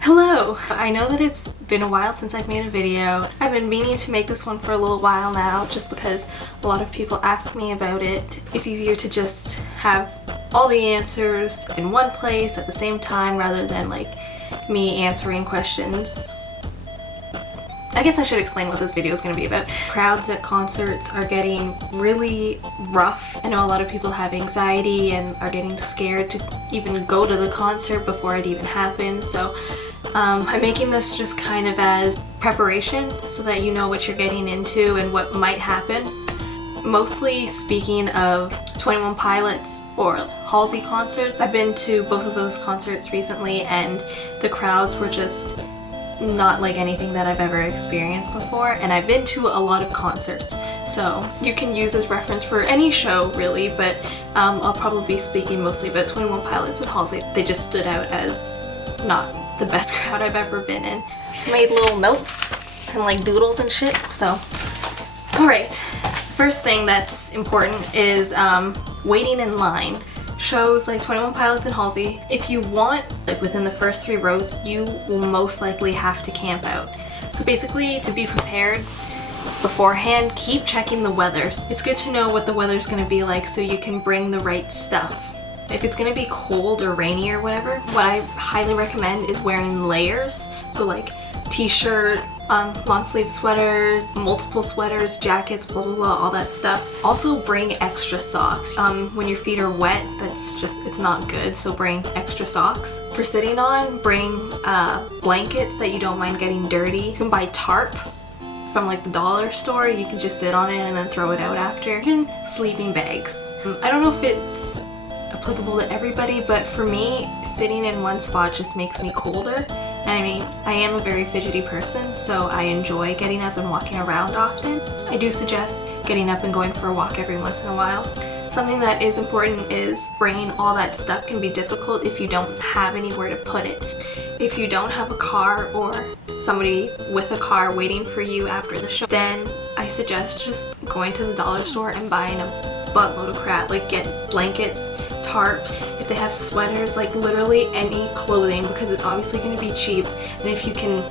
Hello! I know that it's been a while since I've made a video. I've been meaning to make this one for a little while now just because a lot of people ask me about it. It's easier to just have all the answers in one place at the same time rather than like me answering questions. I guess I should explain what this video is going to be about. Crowds at concerts are getting really rough. I know a lot of people have anxiety and are getting scared to even go to the concert before it even happens, so I'm making this just kind of as preparation so that you know what you're getting into and what might happen. Mostly speaking of 21 Pilots or Halsey concerts, I've been to both of those concerts recently and the crowds were just not like anything that I've ever experienced before, and I've been to a lot of concerts, so you can use this reference for any show really, but I'll probably be speaking mostly about 21 Pilots and Halsey. They just stood out as not the best crowd I've ever been in. Made little notes and like doodles and shit, so alright. First thing that's important is waiting in line. Shows like 21 Pilots and Halsey, if you want, like within the first 3 rows, you will most likely have to camp out. So basically, to be prepared beforehand, keep checking the weather. It's good to know what the weather's going to be like so you can bring the right stuff. If it's going to be cold or rainy or whatever, what I highly recommend is wearing layers. So like t-shirt, long sleeve sweaters, multiple sweaters, jackets, blah blah blah, all that stuff. Also bring extra socks. When your feet are wet, it's not good, so bring extra socks. For sitting on, bring blankets that you don't mind getting dirty. You can buy tarp from like the dollar store. You can just sit on it and then throw it out after. You can sleeping bags. I don't know if it's applicable to everybody, but for me, sitting in one spot just makes me colder. And I mean, I am a very fidgety person, so I enjoy getting up and walking around often. I do suggest getting up and going for a walk every once in a while. Something that is important is bringing all that stuff can be difficult if you don't have anywhere to put it. If you don't have a car or somebody with a car waiting for you after the show, then I suggest just going to the dollar store and buying a buttload of crap. Like get blankets, tarps, if they have sweaters, like literally any clothing, because it's obviously going to be cheap, and if you can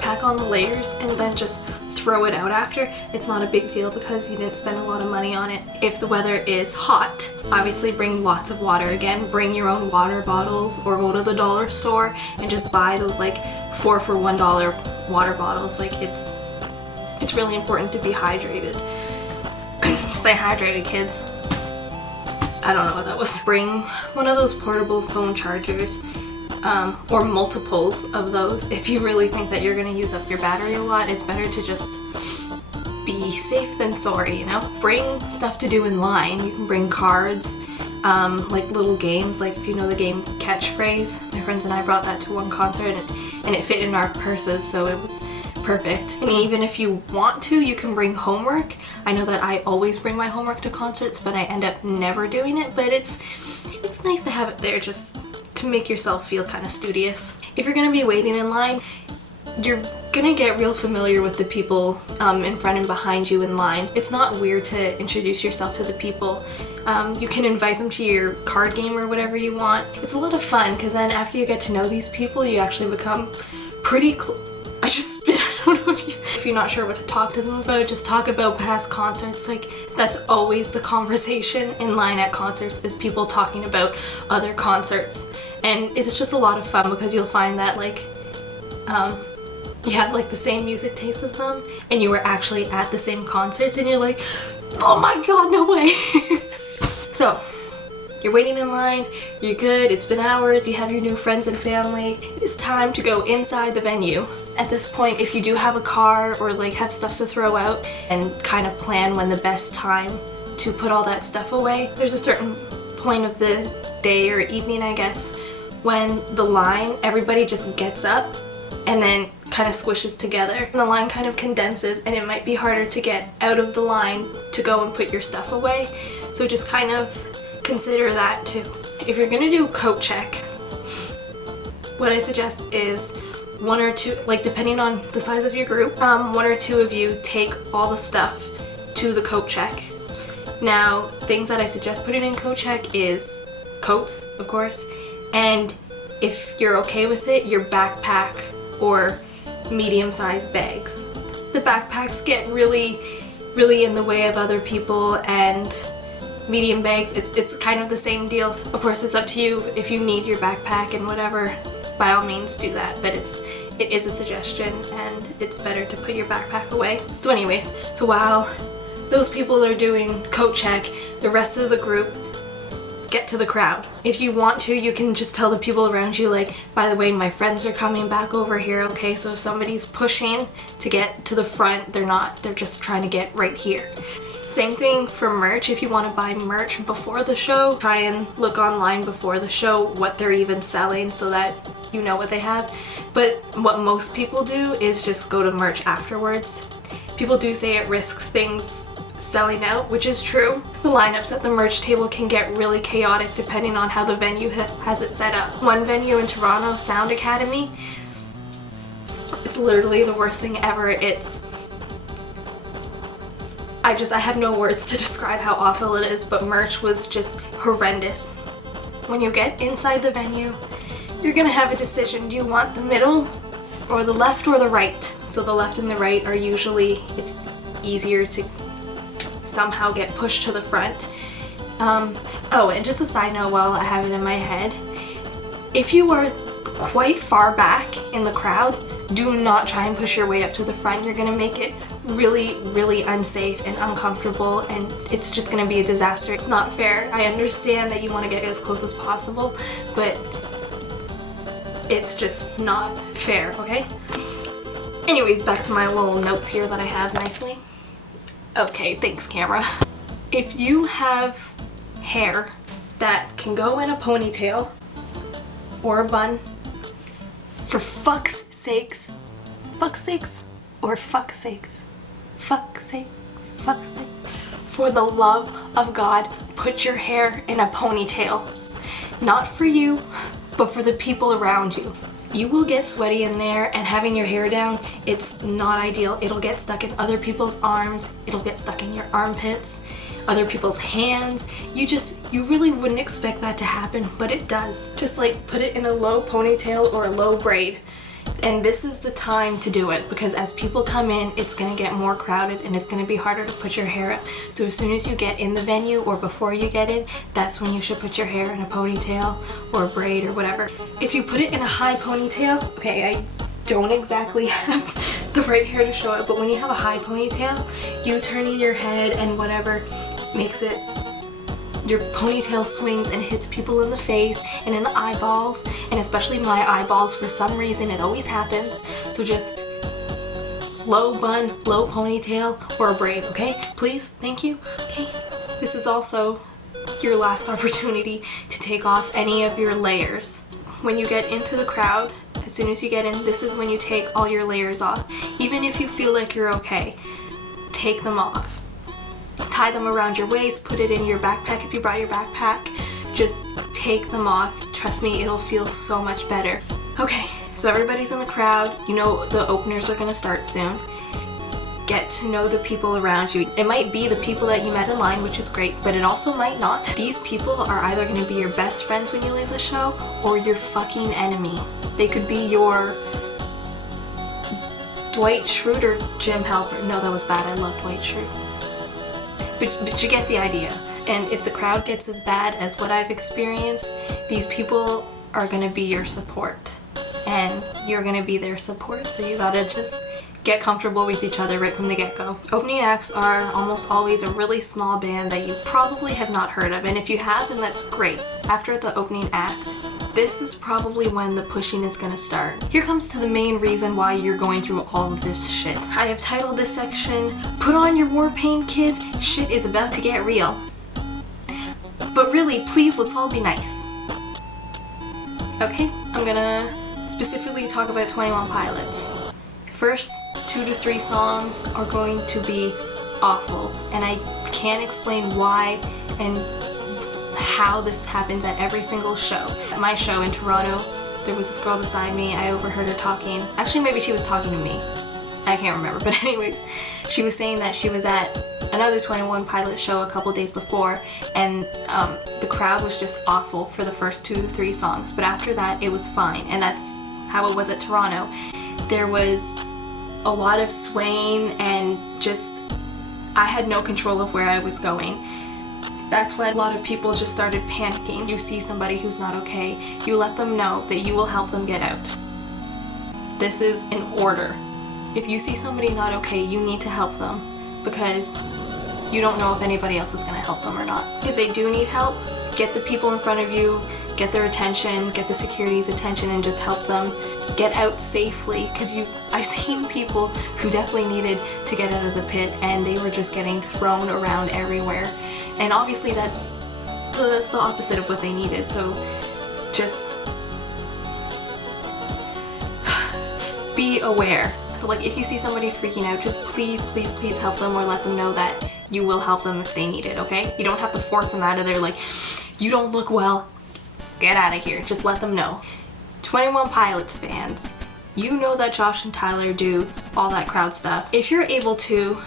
pack on the layers and then just throw it out after, it's not a big deal because you didn't spend a lot of money on it. If the weather is hot, obviously bring lots of water. Again, bring your own water bottles or go to the dollar store and just buy those like 4 for $1 water bottles. Like it's really important to be hydrated. Stay hydrated, kids. I don't know what that was. Bring one of those portable phone chargers, or multiples of those. If you really think that you're gonna use up your battery a lot, it's better to just be safe than sorry, you know? Bring stuff to do in line. You can bring cards, like little games, like if you know the game Catchphrase. My friends and I brought that to one concert and it fit in our purses, so it was perfect. And even if you want to, you can bring homework. I know that I always bring my homework to concerts, but I end up never doing it, but it's nice to have it there just to make yourself feel kind of studious. If you're gonna be waiting in line, you're gonna get real familiar with the people in front and behind you in lines. It's not weird to introduce yourself to the people. You can invite them to your card game or whatever you want. It's a lot of fun because then after you get to know these people, you actually become pretty close. I don't know if you're not sure what to talk to them about, just talk about past concerts. Like that's always the conversation in line at concerts, is people talking about other concerts. And it's just a lot of fun because you'll find that like you have like the same music taste as them and you were actually at the same concerts and you're like, oh my god, no way. So you're waiting in line, you're good, it's been hours, you have your new friends and family. It is time to go inside the venue. At this point, if you do have a car or like have stuff to throw out and kind of plan when the best time to put all that stuff away, there's a certain point of the day or evening, I guess, when the line, everybody just gets up and then kind of squishes together. And the line kind of condenses and it might be harder to get out of the line to go and put your stuff away. So just kind of consider that too. If you're gonna do coat check, what I suggest is 1 or 2, like depending on the size of your group, 1 or 2 of you take all the stuff to the coat check. Now, things that I suggest putting in coat check is coats, of course, and if you're okay with it, your backpack or medium-sized bags. The backpacks get really in the way of other people, and medium bags, it's kind of the same deal. Of course, it's up to you if you need your backpack and whatever, by all means do that, but it is a suggestion and it's better to put your backpack away. So anyways, so while those people are doing coat check, the rest of the group get to the crowd. If you want to, you can just tell the people around you, like, by the way, my friends are coming back over here, okay? So if somebody's pushing to get to the front, they're just trying to get right here. Same thing for merch. If you want to buy merch before the show, try and look online before the show what they're even selling so that you know what they have. But what most people do is just go to merch afterwards. People do say it risks things selling out, which is true. The lineups at the merch table can get really chaotic depending on how the venue has it set up. One venue in Toronto, Sound Academy, it's literally the worst thing ever. I have no words to describe how awful it is, but merch was just horrendous. When you get inside the venue, you're gonna have a decision. Do you want the middle or the left or the right? So the left and the right are usually, it's easier to somehow get pushed to the front. Oh, and just a side note while I have it in my head, if you are quite far back in the crowd, do not try and push your way up to the front. You're gonna make it really unsafe and uncomfortable, and it's just gonna be a disaster. It's not fair. I understand that you want to get as close as possible, but it's just not fair, okay? Anyways, back to my little notes here that I have nicely. Okay, thanks camera. If you have hair that can go in a ponytail or a bun, for fuck's sakes, for the love of God, put your hair in a ponytail. Not for you, but for the people around you. You will get sweaty in there, and having your hair down, it's not ideal. It'll get stuck in other people's arms, it'll get stuck in your armpits, other people's hands. You really wouldn't expect that to happen, but it does. Just like put it in a low ponytail or a low braid. And this is the time to do it, because as people come in, it's gonna get more crowded and it's gonna be harder to put your hair up. So as soon as you get in the venue or before you get in, that's when you should put your hair in a ponytail or a braid or whatever. If you put it in a high ponytail, okay, I don't exactly have the right hair to show it, but when you have a high ponytail, you turning your head and whatever makes it, your ponytail swings and hits people in the face and in the eyeballs, and especially my eyeballs. For some reason, it always happens. So just low bun, low ponytail, or a braid, okay? Please, thank you. Okay. This is also your last opportunity to take off any of your layers. When you get into the crowd, as soon as you get in, this is when you take all your layers off. Even if you feel like you're okay, take them off. Tie them around your waist, put it in your backpack if you brought your backpack. Just take them off. Trust me, it'll feel so much better. Okay, so everybody's in the crowd. You know the openers are gonna start soon. Get to know the people around you. It might be the people that you met in line, which is great, but it also might not. These people are either gonna be your best friends when you leave the show, or your fucking enemy. They could be your Dwight Schrute or gym helper. No, that was bad. I love Dwight Schrute. But you get the idea. And if the crowd gets as bad as what I've experienced, these people are gonna be your support. And you're gonna be their support, so you gotta just get comfortable with each other right from the get-go. Opening acts are almost always a really small band that you probably have not heard of, and if you have, then that's great. After the opening act, this is probably when the pushing is gonna start. Here comes to the main reason why you're going through all of this shit. I have titled this section, "Put on your war paint, kids, shit is about to get real." But really, please, let's all be nice. Okay, I'm gonna specifically talk about 21 Pilots. First 2 to 3 songs are going to be awful, and I can't explain why and how this happens at every single show. At my show in Toronto, there was this girl beside me. I overheard her talking. Actually, maybe she was talking to me. I can't remember, but anyways, she was saying that she was at another 21 Pilots show a couple days before, and the crowd was just awful for the first 2 to 3 songs, but after that it was fine, and that's how it was at Toronto. There was a lot of swaying and just, I had no control of where I was going. That's when a lot of people just started panicking. You see somebody who's not okay, you let them know that you will help them get out. This is an order. If you see somebody not okay, you need to help them, because you don't know if anybody else is going to help them or not. If they do need help, get the people in front of you, get their attention, get the security's attention, and just help them get out safely. Because I've seen people who definitely needed to get out of the pit and they were just getting thrown around everywhere. And obviously that's the opposite of what they needed. So just be aware. So like if you see somebody freaking out, just please help them, or let them know that you will help them if they need it, okay? You don't have to force them out of there like, you don't look well, get out of here. Just let them know. 21 Pilots fans, you know that Josh and Tyler do all that crowd stuff. If you're able to,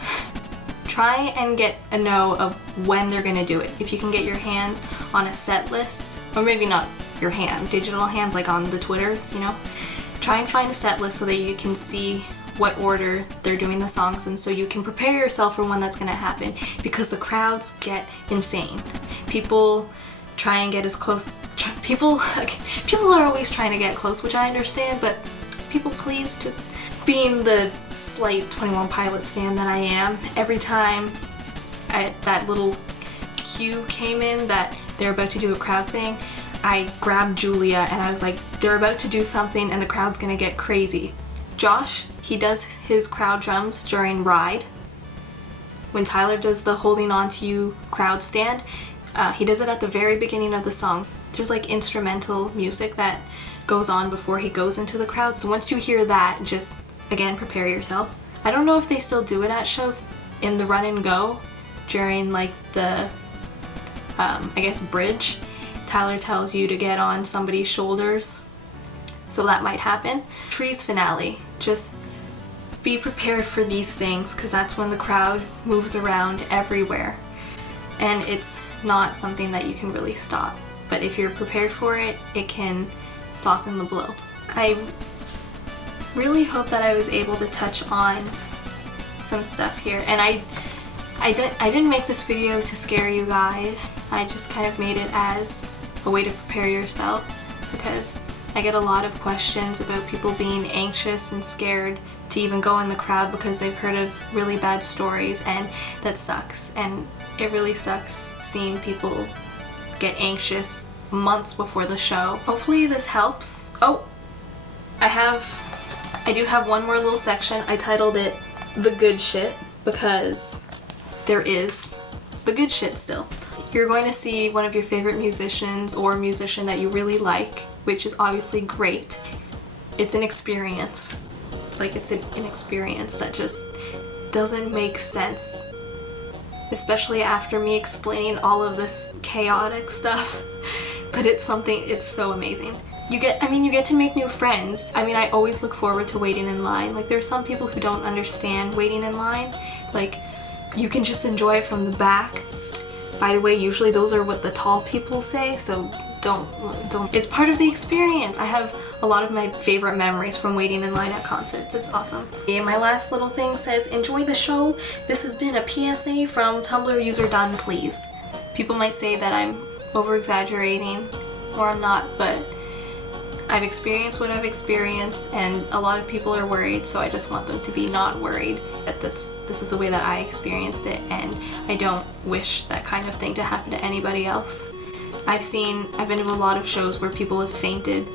try and get a know of when they're gonna do it. If you can get your hands on a set list, or maybe not your hand, digital hands like on the Twitters, you know? Try and find a set list so that you can see what order they're doing the songs in, so you can prepare yourself for when that's gonna happen, because the crowds get insane. People try and get as close, people are always trying to get close, which I understand, but people please just, being the slight 21 Pilots fan that I am, every time that little cue came in that they're about to do a crowd thing, I grabbed Julia and I was like, they're about to do something and the crowd's gonna get crazy. Josh, he does his crowd drums during Ride. When Tyler does the holding on to you crowd stand, he does it at the very beginning of the song. There's like instrumental music that goes on before he goes into the crowd. So once you hear that, just again, prepare yourself. I don't know if they still do it at shows. In the run and go, during like the, I guess, bridge, Tyler tells you to get on somebody's shoulders. So that might happen. Tree's finale, just be prepared for these things, because that's when the crowd moves around everywhere. And it's not something that you can really stop. But if you're prepared for it, it can soften the blow. I really hope that I was able to touch on some stuff here. And I didn't make this video to scare you guys. I just kind of made it as a way to prepare yourself, because I get a lot of questions about people being anxious and scared to even go in the crowd because they've heard of really bad stories, and that sucks. And it really sucks seeing people get anxious months before the show. Hopefully this helps. Oh, I do have one more little section. I titled it The Good Shit, because there is the good shit still. You're going to see one of your favorite musicians or a musician that you really like, which is obviously great. It's an experience. Like, it's an experience that just doesn't make sense, especially after me explaining all of this chaotic stuff. But it's so amazing. You get to make new friends. I mean, I always look forward to waiting in line. Like, there's some people who don't understand waiting in line. Like, you can just enjoy it from the back. By the way, usually those are what the tall people say, so don't. It's part of the experience. I have a lot of my favorite memories from waiting in line at concerts. It's awesome. And my last little thing says, enjoy the show. This has been a PSA from Tumblr user Done Please. People might say that I'm over-exaggerating, or I'm not, but I've experienced what I've experienced, and a lot of people are worried, so I just want them to be not worried. This is the way that I experienced it, and I don't wish that kind of thing to happen to anybody else. I've been to a lot of shows where people have fainted,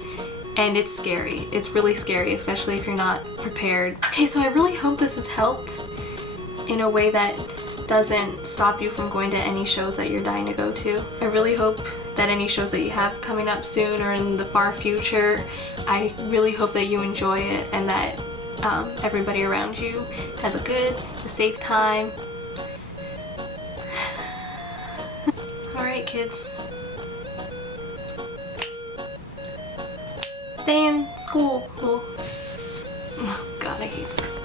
and it's scary. It's really scary, especially if you're not prepared. Okay, so I really hope this has helped in a way that doesn't stop you from going to any shows that you're dying to go to. I really hope that any shows that you have coming up soon or in the far future, I really hope that you enjoy it, and that everybody around you has a safe time. Alright kids, stay in school. Oh god. God, I hate this.